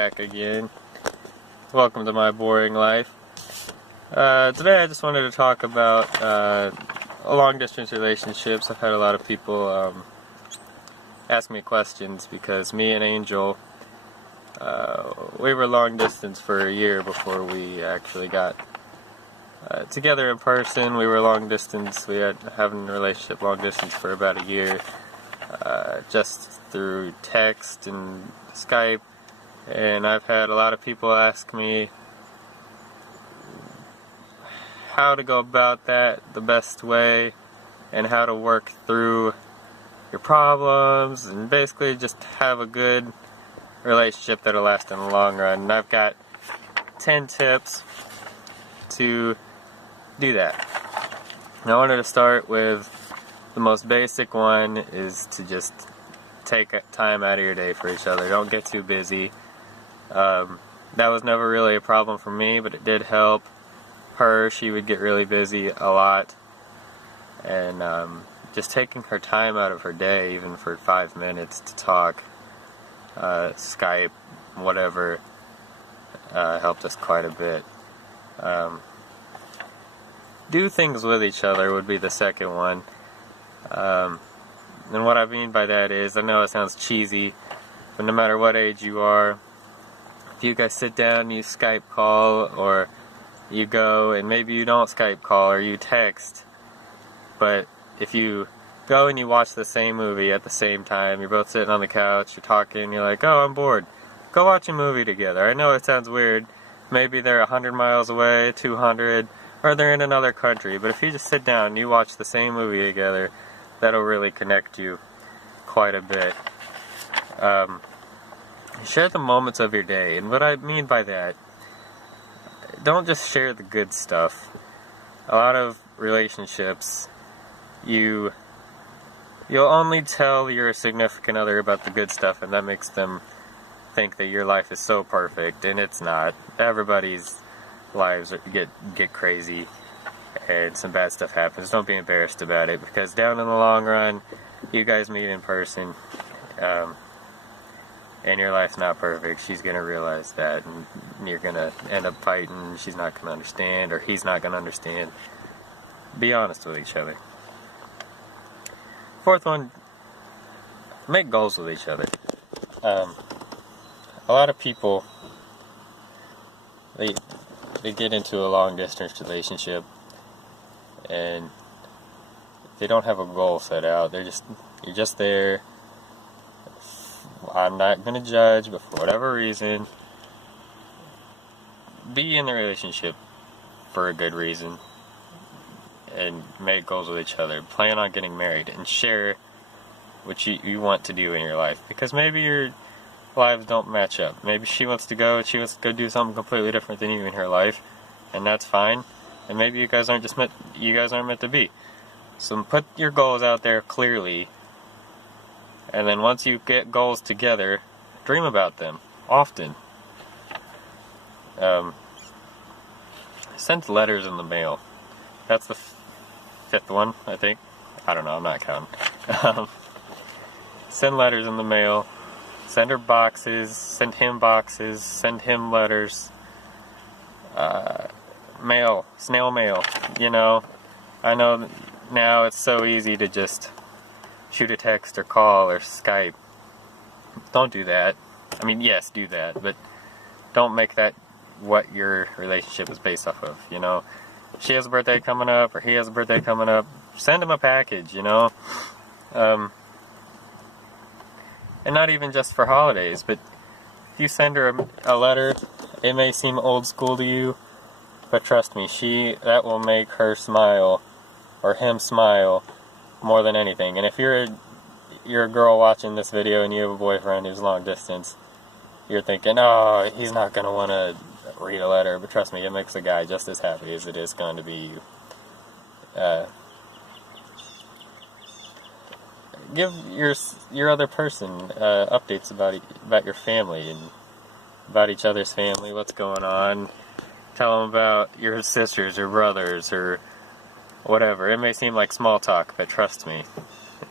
Zach again. Welcome to my boring life. Today I just wanted to talk about long-distance relationships. I've had a lot of people ask me questions because me and Angel, we were long-distance for a year before we actually got together in person. We were long-distance. We had having a relationship long-distance for about a year, just through text and Skype. And I've had a lot of people ask me how to go about that the best way and how to work through your problems and basically just have a good relationship that'll last in the long run. And I've got 10 tips to do that. And I wanted to start with the most basic one is to just take time out of your day for each other. Don't get too busy. That was never really a problem for me, but it did help her. She would get really busy a lot, and just taking her time out of her day, even for 5 minutes to talk, Skype, whatever, helped us quite a bit. Do things with each other would be the second one. And what I mean by that is, I know it sounds cheesy, but no matter what age you are, if you guys sit down, you Skype call, or you go and maybe you don't Skype call or you text, but if you go and you watch the same movie at the same time, you're both sitting on the couch, you're talking, you're like, oh, I'm bored, go watch a movie together. I know it sounds weird, maybe they're 100 miles away, 200, or they're in another country, but if you just sit down and you watch the same movie together, that'll really connect you quite a bit. Share the moments of your day, and what I mean by that, don't just share the good stuff. A lot of relationships, you'll only tell your significant other about the good stuff, and that makes them think that your life is so perfect, and it's not. Everybody's lives get crazy, and some bad stuff happens. Don't be embarrassed about it, because down in the long run, you guys meet in person, and your life's not perfect. She's going to realize that, and you're going to end up fighting. She's not going to understand, or he's not going to understand. Be honest with each other. Fourth one, make goals with each other. A lot of people, they get into a long-distance relationship, and they don't have a goal set out. You're just there. I'm not going to judge, but for whatever reason, be in the relationship for a good reason, and make goals with each other. Plan on getting married, and share what you want to do in your life, because maybe your lives don't match up. Maybe she wants to go do something completely different than you in her life, and that's fine. And maybe you guys aren't meant to be. So put your goals out there clearly, and then once you get goals together, dream about them often. Send letters in the mail. That's the fifth one, I think. I don't know, I'm not counting. Send letters in the mail. Send her boxes. Send him boxes. Send him letters. Mail. Snail mail. You know, I know now it's so easy to just shoot a text or call or Skype. Don't do that. I mean, yes, do that, but don't make that what your relationship is based off of, you know. She has a birthday coming up, or he has a birthday coming up, send him a package, you know. And not even just for holidays, but if you send her a letter, it may seem old school to you, but trust me, that will make her smile, or him smile, more than anything. And if you're a girl watching this video and you have a boyfriend who's long distance, you're thinking, oh, he's not going to want to read a letter, but trust me, it makes a guy just as happy as it is going to be you. Give your other person updates about your family and about each other's family, what's going on. Tell them about your sisters or brothers or whatever. It may seem like small talk, but trust me,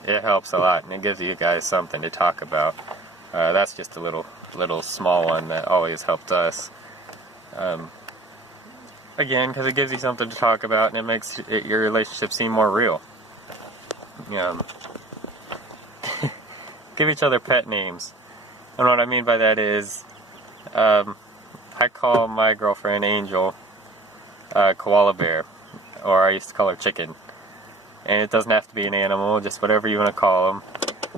it helps a lot, and it gives you guys something to talk about. That's just a little little small one that always helped us. Again, because it gives you something to talk about and it makes your relationship seem more real. Give each other pet names. And what I mean by that is, I call my girlfriend Angel Koala Bear, or I used to call her Chicken. And it doesn't have to be an animal, just whatever you want to call them.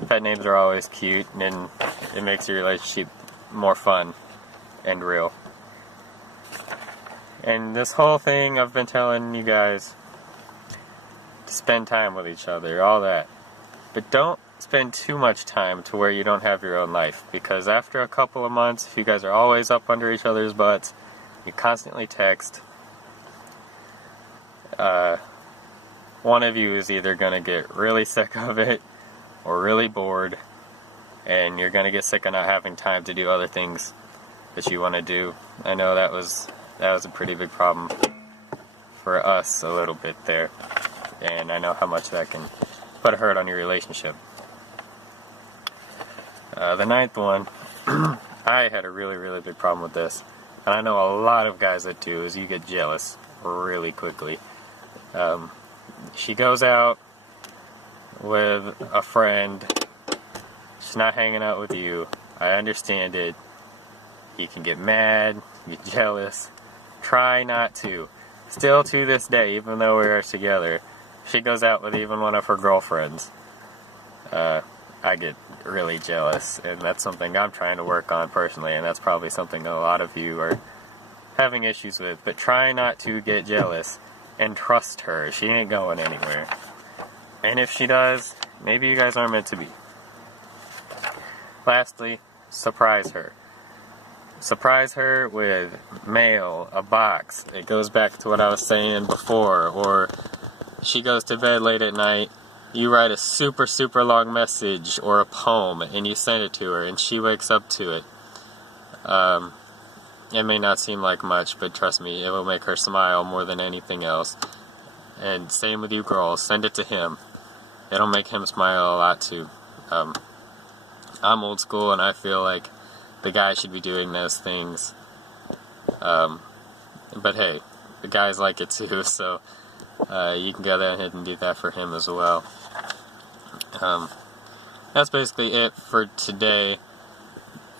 Pet names are always cute, and it makes your relationship more fun and real. And this whole thing I've been telling you guys to spend time with each other, all that. But don't spend too much time to where you don't have your own life, because after a couple of months, if you guys are always up under each other's butts, you constantly text, one of you is either going to get really sick of it or really bored, and you're going to get sick of not having time to do other things that you want to do. I know that was a pretty big problem for us a little bit there, and I know how much that can put a hurt on your relationship. The ninth one, I had a really, really big problem with this, and I know a lot of guys that do, is you get jealous really quickly. She goes out with a friend, she's not hanging out with you. I understand it. You can get mad, get jealous. Try not to. Still to this day, even though we are together, she goes out with even one of her girlfriends, I get really jealous, and that's something I'm trying to work on personally, and that's probably something a lot of you are having issues with. But try not to get jealous, and trust her. She ain't going anywhere. And if she does, maybe you guys aren't meant to be. Lastly, surprise her. Surprise her with mail, a box. It goes back to what I was saying before. Or she goes to bed late at night, you write a super, super long message or a poem, and you send it to her, and she wakes up to it. It may not seem like much, but trust me, it will make her smile more than anything else. And same with you girls, send it to him. It'll make him smile a lot too. I'm old school, and I feel like the guy should be doing those things. But hey, the guys like it too, so you can go ahead and do that for him as well. That's basically it for today.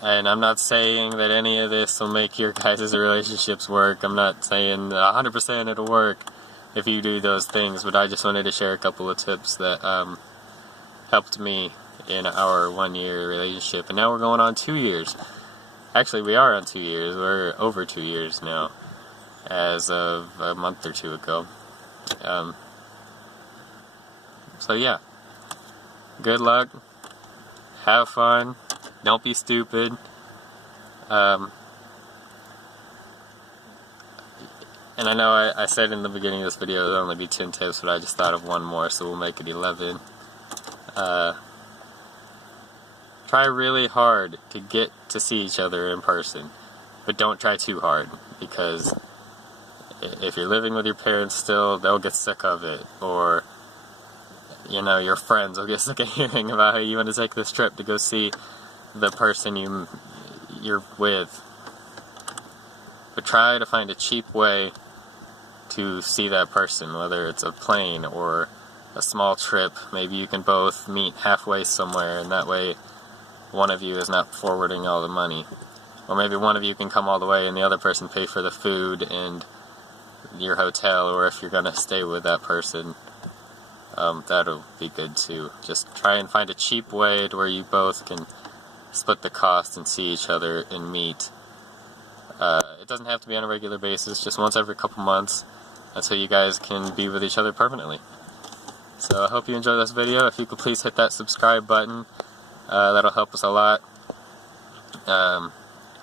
And I'm not saying that any of this will make your guys' relationships work. I'm not saying 100% it'll work if you do those things, but I just wanted to share a couple of tips that helped me in our 1-year relationship. And now we're going on 2 years. Actually, we are on 2 years. We're over 2 years now, as of a month or two ago. So yeah, good luck. Have fun. Don't be stupid. And I know I said in the beginning of this video there'll only be 10 tips, but I just thought of one more, so we'll make it 11. Try really hard to get to see each other in person, but don't try too hard, because if you're living with your parents still, they'll get sick of it, or your friends will get sick of hearing about how you want to take this trip to go see the person you're with. But try to find a cheap way to see that person, whether it's a plane or a small trip. Maybe you can both meet halfway somewhere, and that way one of you is not forwarding all the money. Or maybe one of you can come all the way and the other person pay for the food and your hotel, or if you're going to stay with that person, that'll be good too. Just try and find a cheap way to where you both can split the cost and see each other and meet. It doesn't have to be on a regular basis, just once every couple months, so you guys can be with each other permanently. So I hope you enjoyed this video. If you could please hit that subscribe button, that'll help us a lot.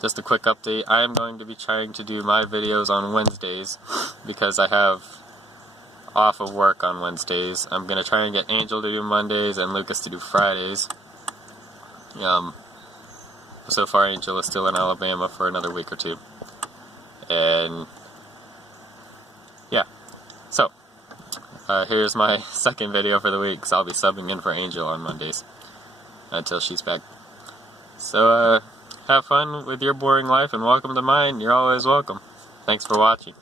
Just a quick update, I am going to be trying to do my videos on Wednesdays, because I have off of work on Wednesdays. I'm going to try and get Angel to do Mondays and Lukas to do Fridays. So far Angel is still in Alabama for another week or two. And yeah, so here's my second video for the week, so I'll be subbing in for Angel on Mondays until she's back. So have fun with your boring life and welcome to mine. You're always welcome. Thanks for watching.